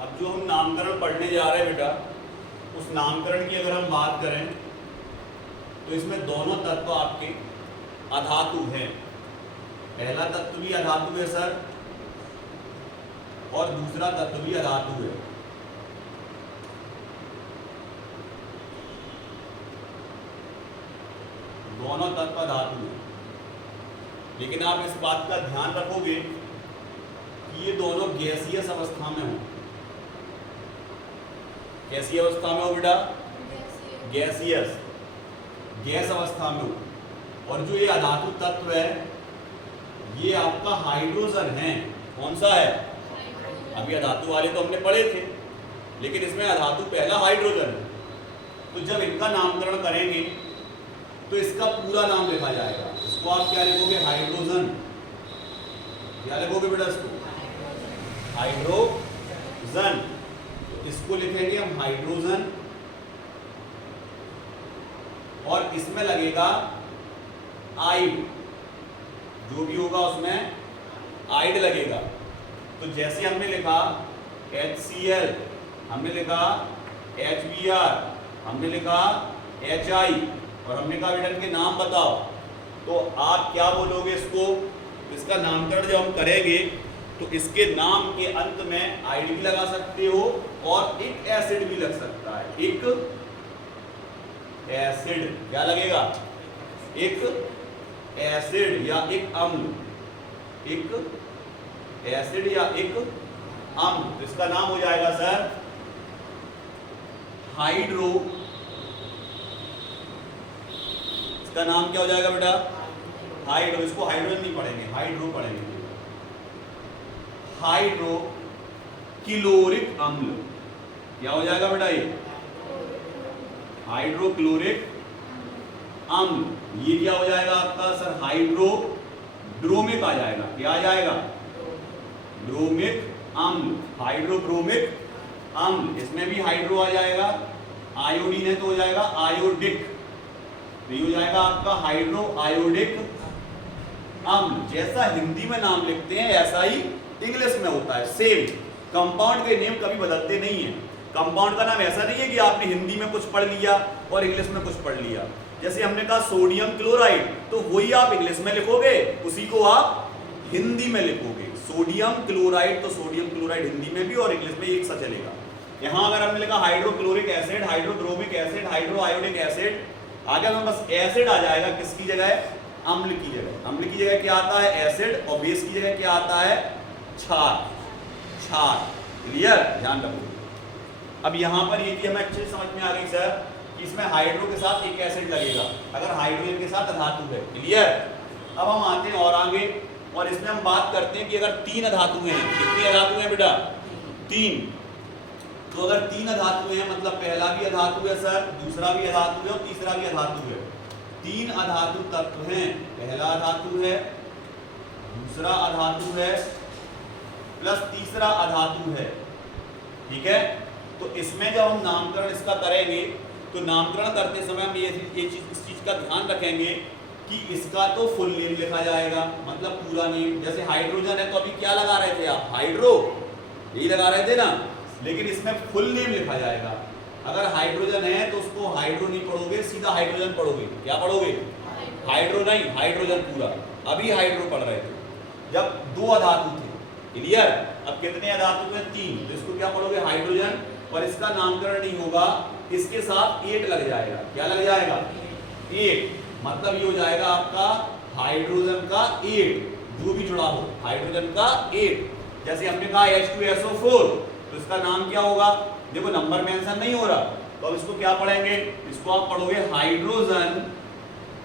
अब जो हम नामकरण पढ़ने जा रहे हैं बेटा, उस नामकरण की अगर हम बात करें तो इसमें दोनों तत्व आपके अधातु हैं। पहला तत्व भी अधातु है सर, और दूसरा तत्व भी अधातु है। दोनों तत्व धातु हैं, लेकिन आप इस बात का ध्यान रखोगे कि ये दोनों गैसीय अवस्था में हो। कैसी अवस्था में हो बेटा? गैसियस, गैस अवस्था में हो। और जो ये अधातु तत्व है ये आपका हाइड्रोजन है। कौन सा है? अभी अधातु वाले तो हमने पढ़े थे, लेकिन इसमें अधातु पहला हाइड्रोजन है। तो जब इनका नामकरण करेंगे तो इसका पूरा नाम लिखा जाएगा। इसको आप क्या लिखोगे? हाइड्रोजन। क्या लिखोगे बेटा इसको? हाइड्रोजन। तो इसको लिखेंगे हम हाइड्रोजन, और इसमें लगेगा आइड। जो भी होगा उसमें आइड लगेगा। तो जैसे हमने लिखा HCl, हमने लिखा HBr, हमने लिखा HI, और हमने कहा बेटा इनके नाम बताओ, तो आप क्या बोलोगे इसको? इसका नामकरण जब हम करेंगे तो इसके नाम के अंत में आइड भी लगा सकते हो और एक एसिड भी लग सकता है। एक एसिड, क्या लगेगा? एक एसिड या एक अम्ल। एक एसिड या एक अम्ल। तो इसका नाम हो जाएगा सर हाइड्रो। इसका नाम क्या हो जाएगा बेटा? हाइड्रो। इसको हाइड्रोजन नहीं पढ़ेंगे, हाइड्रो पढ़ेंगे। हाइड्रो क्लोरिक अम्ल। क्या हो जाएगा बेटा? ये हाइड्रोक्लोरिक अम्ल। ये क्या हो जाएगा आपका सर? हाइड्रोब्रोमिक आ जाएगा। क्या आ जाएगा? ब्रोमिक अम्ल, हाइड्रोब्रोमिक अम्ल। इसमें भी हाइड्रो आ जाएगा, आयोडीन है तो हो जाएगा आयोडिक। तो ये हो जाएगा आपका हाइड्रो आयोडिक अम्ल। जैसा हिंदी में नाम लिखते हैं ऐसा ही इंग्लिश में होता है, सेम। कंपाउंड के नेम कभी बदलते नहीं है। कंपाउंड का नाम ऐसा नहीं है कि आपने हिंदी में कुछ पढ़ लिया और इंग्लिश में कुछ पढ़ लिया। जैसे हमने कहा सोडियम क्लोराइड, तो वही आप इंग्लिश में लिखोगे, उसी को आप हिंदी में लिखोगे। सोडियम क्लोराइड, तो सोडियम क्लोराइड हिंदी में भी और इंग्लिश में एक सा चलेगा। यहां अगर हमने लिखा hydrochloric acid, hydrobromic acid, hydro iodic acid, आगे हमें बस एसिड आ जाएगा। किसकी जगह? अम्ल की जगह। अम्ल की जगह क्या आता है? एसिड। और बेस की जगह क्या आता है? क्षार। क्षार। क्लियर? ध्यान रखो। अब यहाँ पर ये हमें अच्छे से समझ में आ गई सर कि इसमें हाइड्रो के साथ एक एसिड लगेगा अगर हाइड्रोजन के साथ धातु है। क्लियर? अब हम आते हैं और आगे, और इसमें हम बात करते हैं कि अगर तीन धातुएं हैं। कितनी धातुएं हैं बेटा? तीन। तो अगर तीन अधातु हैं, मतलब पहला भी अधातु है सर, दूसरा भी अधातु है और तीसरा भी अधातु है। तीन अधातु तत्व हैं। पहला अधातु है, दूसरा अधातु है, प्लस तीसरा अधातु है। ठीक है? तो इसमें जब हम नामकरण इसका करेंगे तो नामकरण करते समय हम इस चीज का ध्यान रखेंगे कि इसका तो फुल नेम लिखा जाएगा, मतलब पूरा नेम। जैसे हाइड्रोजन है तो अभी क्या लगा रहे थे आप? हाइड्रो, यही लगा रहे थे ना। लेकिन इसमें फुल नेम लिखा जाएगा। अगर हाइड्रोजन है तो उसको हाइड्रो नहीं पढ़ोगे, सीधा हाइड्रोजन पढ़ोगे। क्या पढ़ोगे? हाइड्रो नहीं, हाइड्रोजन पूरा। अभी हाइड्रो पढ़ रहे थे जब दो अधातु थे। क्लियर? अब कितने अधातु हैं? तीन। तो इसको क्या पढ़ोगे? हाइड्रोजन। और इसका नामकरण नहीं होगा, इसके साथ एट लग जाएगा। क्या लग जाएगा? एट। मतलब ये हो जाएगा आपका हाइड्रोजन का एट, जो भी जुड़ा हो हाइड्रोजन का एट। जैसे हमने कहा H2SO4, तो इसका नाम क्या होगा? देखो नंबर मेंशन नहीं हो रहा, तो अब इसको क्या पढ़ेंगे? इसको आप पढ़ोगे हाइड्रोजन।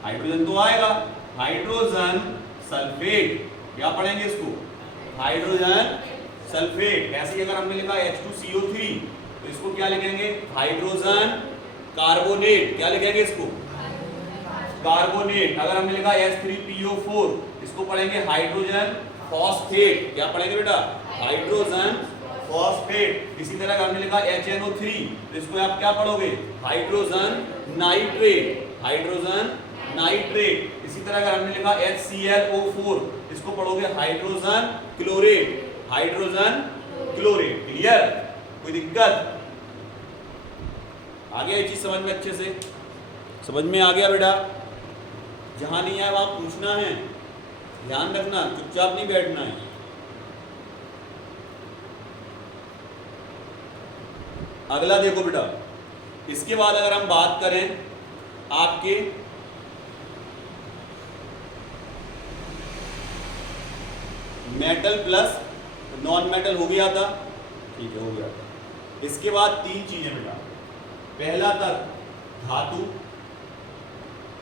हाइड्रोजन तो आएगा, हाइड्रोजन सल्फेट। क्या पढ़ेंगे इसको? Hydrogen sulphate. ऐसे ही अगर हमने लिखा H2CO3, तो इसको क्या लिखेंगे? Hydrogen carbonate. क्या लिखेंगे इसको? कार्बोनेट। अगर हमने लिखा H3PO4, इसको पढ़ेंगे हाइड्रोजन फॉस्फेट। क्या पढ़ेंगे बेटा? Hydrogen phosphate. इसी तरह हमने लिखा HNO3, तो इसको आप क्या पढ़ोगे? Hydrogen nitrate. Hydrogen nitrate. इसी तरह अगर हमने लिखा HClO4, इसको पढ़ोगे hydrogen chlorate. Hydrogen chlorate. Clear? कोई दिक्कत? आ गया ये चीज समझ में? अच्छे से समझ में आ गया बेटा? जहां नहीं आया वहां पूछना है, ध्यान रखना, चुपचाप नहीं बैठना है। अगला देखो बेटा, इसके बाद अगर हम बात करें आपके मेटल प्लस नॉन मेटल, हो गया था, ठीक है, हो गया था। इसके बाद तीन चीजें बेटा, पहला तत्व धातु,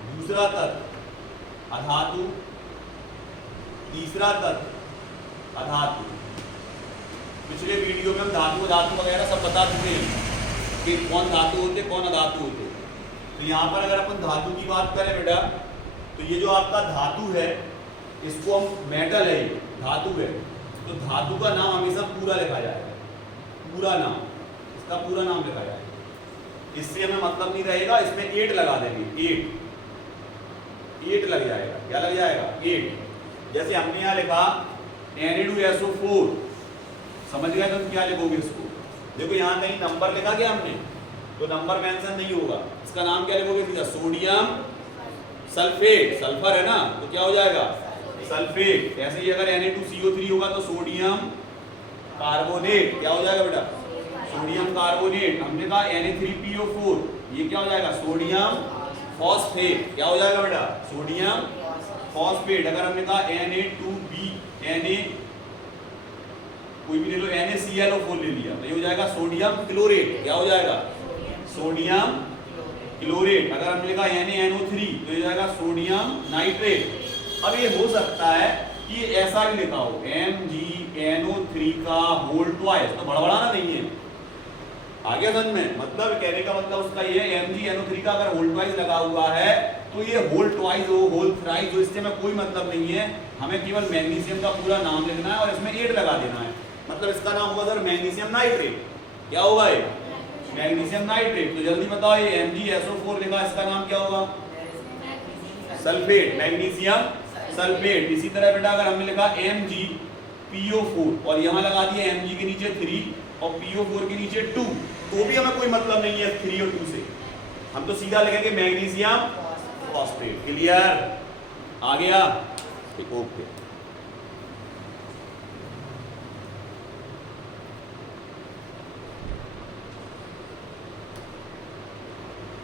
दूसरा तत्व अधातु, तीसरा तत्व अधातु। पिछले वीडियो में हम धातु धातु वगैरह सब बता चुके हैं कि कौन धातु होते कौन अधातु होते। तो यहाँ पर अगर अपन धातु की बात करें बेटा, तो ये जो आपका धातु है इसको हम, मेटल है ये धातु है, तो धातु का नाम हमेशा पूरा लिखा जाएगा, पूरा नाम, इसका पूरा नाम लिखा जाएगा। इससे हमें मतलब नहीं रहेगा, इसमें 8 लगा देंगे, 8 लग जाएगा। क्या लग जाएगा? 8। जैसे हमने यहाँ लिखा Na2SO4, समझ गए तुम क्या लिखोगे इसको? देखो यहाँ कहीं नंबर लिखा क्या हमने, तो नंबर मेंशन नहीं होगा, इसका नाम क्या लिखोगे सीधा? सोडियम सल्फेट, सल्फर है ना, तो क्या हो जाएगा? सल्फेट। ऐसे ही अगर Na2CO3 होगा तो सोडियम कार्बोनेट, क्या हो जाएगा बेटा? Sodium carbonate. हमने कहा Na3PO4, ये क्या हो जाएगा? Sodium phosphate. क्या हो जाएगा बेटा? Sodium phosphate. अगर हमने कहा Na2B, कोई भी ले लो, NaClO4 ले लिया, तो ये हो जाएगा सोडियम क्लोरेट। क्या हो जाएगा? Sodium chlorate. अगर हमने कहा NaNO3, तो ये हो जाएगा सोडियम नाइट्रेट। अब ये हो सकता है कि ऐसा भी लिखा हो MgNO3 का होल ट्वाइस, तो बड़बड़ाना नहीं है, आगे समझ में? मतलब कहने का मतलब उसका ये है MgNO3 का अगर होल ट्वाइस लगा हुआ है तो ये होल ट्वाइस हो, होल थ्राइस हो, इससे हमें कोई मतलब नहीं है। हमें केवल मैग्नीशियम का पूरा नाम लिखना है और इसमें 8 लगा देना है। मतलब इसका नाम होगा सर मैग्नीशियम नाइट्रेट। क्या होगा ये? Magnesium nitrate. तो जल्दी बताओ, ये MgSO4 लिखा, इसका नाम क्या होगा? Sulphate, magnesium sulphate. इसी तरह बेटा अगर हमने लिखा MgPO4 और यहाँ लगा दिया Mg के नीचे 3 और PO4 के नीचे 2, तो भी हमें कोई मतलब नहीं है 3 और 2 से, हम तो सीधा लिखेंगे मैग्नीशियम फॉस्फेट। क्लियर? आ गया? ओके।